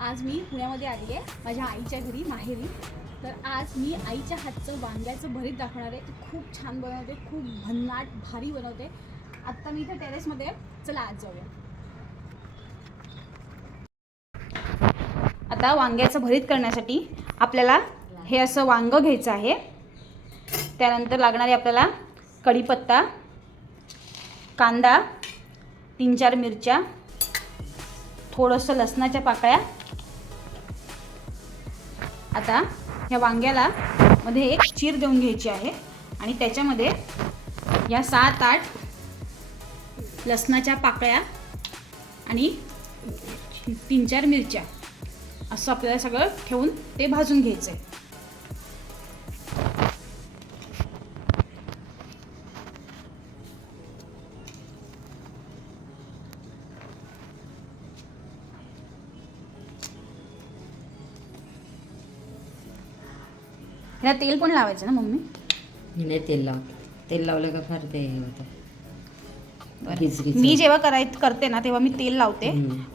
आज मी पुण्यामध्ये आली आहे. माझ्या आईच्या घरी माहेरी. तर आज मी आईच्या हातचं वांग्याचं भरीत दाखवणार आहे. ते खूप छान बनवते. खूप भन्नाट भारी बनवते. आत्ता मी इथे टेरेसमध्ये चला आज जाऊया. आता वांग्याचं भरीत करण्यासाठी आपल्याला हे असं वांगं घ्यायचं आहे. त्यानंतर लागणारे आपल्याला कढीपत्ता कांदा तीन चार मिरच्या थोडंसं लसणाच्या पाकळ्या. आता ह्या वांग्याला मध्ये एक चीर देऊन घ्यायची आहे आणि त्याच्यामध्ये या सात आठ लसणाच्या पाकळ्या आणि तीन चार मिरच्या. असं आपल्याला सगळं ठेवून ते भाजून घ्यायचं आहे ह्याला तेल पण लावायचं ना मम्मी? मी नाही तेल लावते. तेल लावलं का फार ते होतं. मी जेव्हा कराय करते ना तेव्हा मी तेल लावते.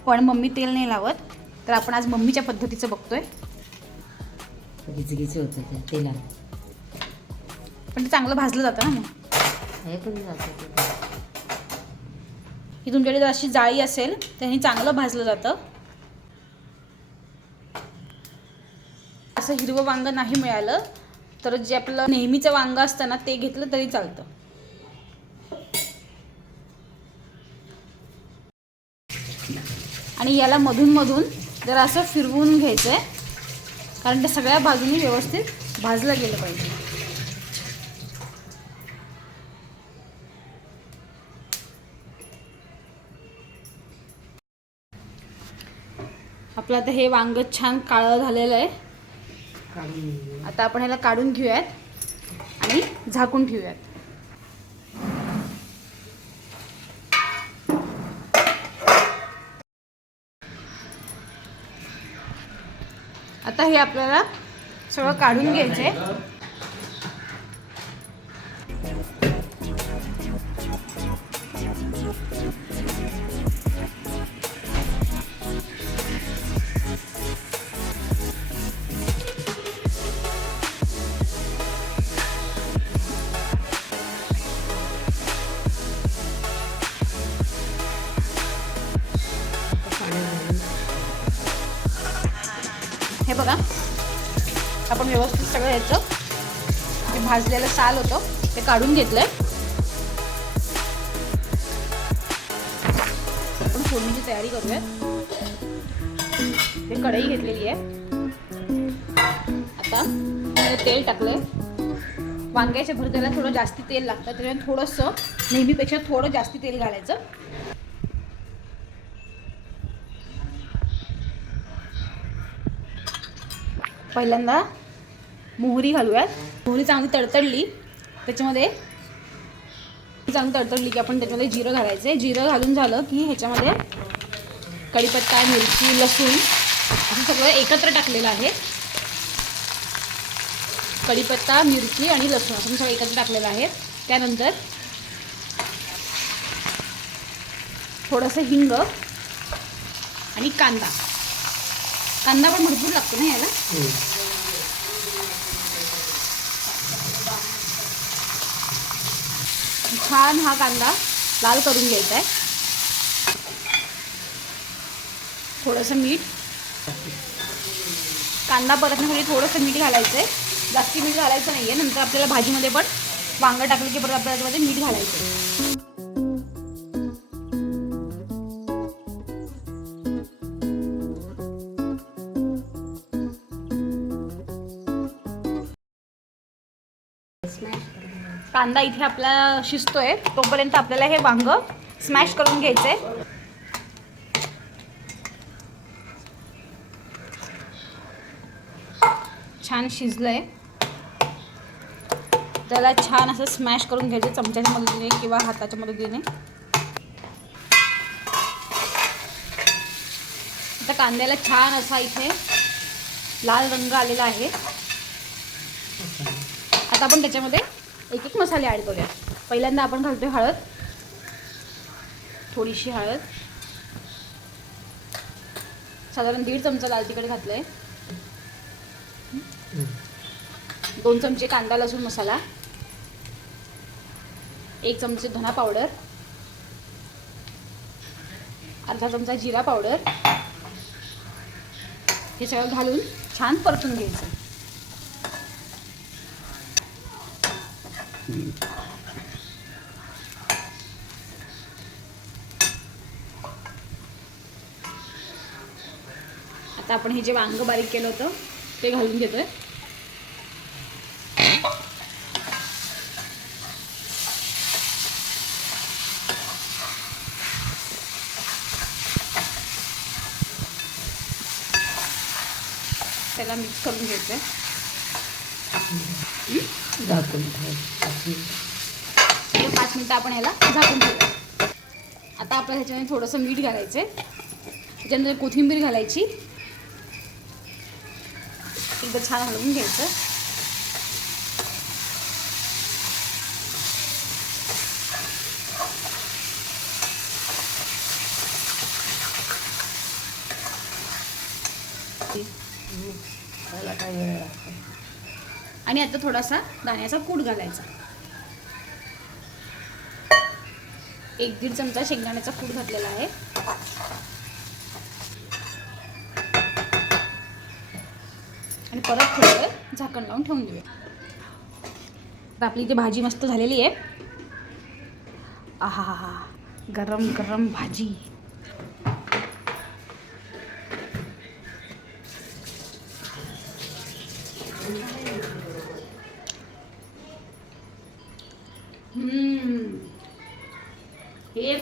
पण मम्मी तेल नाही लावत. तर आपण आज मम्मीच्या पद्धतीचं बघतोय. गिचगिच होतं त्या तेला पण ते चांगलं भाजलं जातं ना मग. हे ते. की तुमच्याकडे जर अशी जाळी असेल त्यांनी चांगलं भाजलं जातं. असं हिरवं वांग नाही मिळालं. तर जे आपलं नेहमीचं वांग असतं ना ते घेतलं तरी चालतं. आणि याला मधून मधून जरा असं फिरवून घ्यायचं आहे कारण ते सगळ्या बाजूनी व्यवस्थित भाजलं गेलं पाहिजे. आपलं आता हे वांग छान काळं झालेलं आहे. आता आपण ह्याला काढून घेऊयात आणि झाकून ठेवूयात. आता हे आपल्याला सगळं काढून घ्यायचंय. बघा. आपण व्यवस्थित सगळं याचं जे भाजलेलं साल होतं ते काढून घेतलंय. आपण फोडणीची तयारी करूयात. हे कढई घेतलेली आहे. आता तेल टाकलंय. वांग्याच्या भरत्याला थोडं जास्ती तेल लागतं त्याच्यामुळे थोडंसं नेहमीपेक्षा थोडं जास्ती तेल घालायचं. पहिल्यांदा मोहरी घालूयात. मोहरी चांगली तडतडली. त्याच्यामध्ये चांगली तडतडली की आपण त्याच्यामध्ये जिरं घालायचं आहे जिरं घालून झालं की ह्याच्यामध्ये कढीपत्ता मिरची लसूण असं सगळं एकत्र टाकलेलं आहे. कढीपत्ता मिरची आणि लसूण असं सगळं एकत्र टाकलेलं आहे. त्यानंतर थोडंसं हिंग आणि कांदा. कांदा पण भरपूर लागतो ना याला? हो. छान हा कांदा लाल करून घ्यायचा आहे थोडंसं मीठ. कांदा परतण्यासाठी थोडंसं मीठ घालायचं आहे जास्ती मीठ घालायचं नाही आहे नंतर आपल्याला भाजीमध्ये पण वांगं टाकलं की परत आपल्याला त्यामध्ये मीठ घालायचं आहे स्मॅश कांदा इथे आपला शिजतोय. तोपर्यंत आपल्याला हे वांग स्मॅश करून घ्यायचंय. छान शिजलंय. त्याला छान असं स्मॅश करून घ्यायचं चमच्याच्या मदतीने किंवा हाताच्या मदतीने. आता कांद्याला छान असा इथे लाल रंग आलेला आहे. आता आपण त्याच्यामध्ये एक एक मसाले ॲड करूया. पहिल्यांदा आपण घालतोय हळद. थोडीशी हळद. साधारण दीड चमचा लाल तिखट घातलं आहे दोन चमचे कांदा लसूण मसाला. एक चमचे धना पावडर. अर्धा चमचा जिरा पावडर. हे सगळं घालून छान परतून घ्यायचं. आता आपण हे जे वांग बारीक केलं होतं ते घालून घेतोय. त्याला मिक्स करून घ्यायचं झाकून ठेव हे पाच मिनटं आपण ह्याला झाकून ठेवूया. आता आपल्याला ह्याच्यामध्ये थोडंसं मीठ घालायचं त्याच्यानंतर कोथिंबीर घालायची. एकदा छान हलवून घ्यायचं. त्याला काय वेळ लागतो? आणि आता थोडासा दाण्याचा कूट घालायचा. एक दीड चमचा शेंगदाण्याचा कूट घातलेला आहे. आणि परत थोडं झाकण लावून ठेवून देऊया. तर आपली इथे भाजी मस्त झालेली आहे. आहा हा हा गरम गरम भाजी.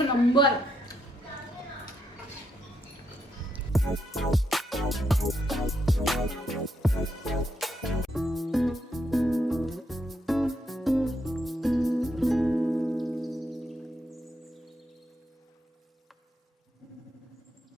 एक नंबर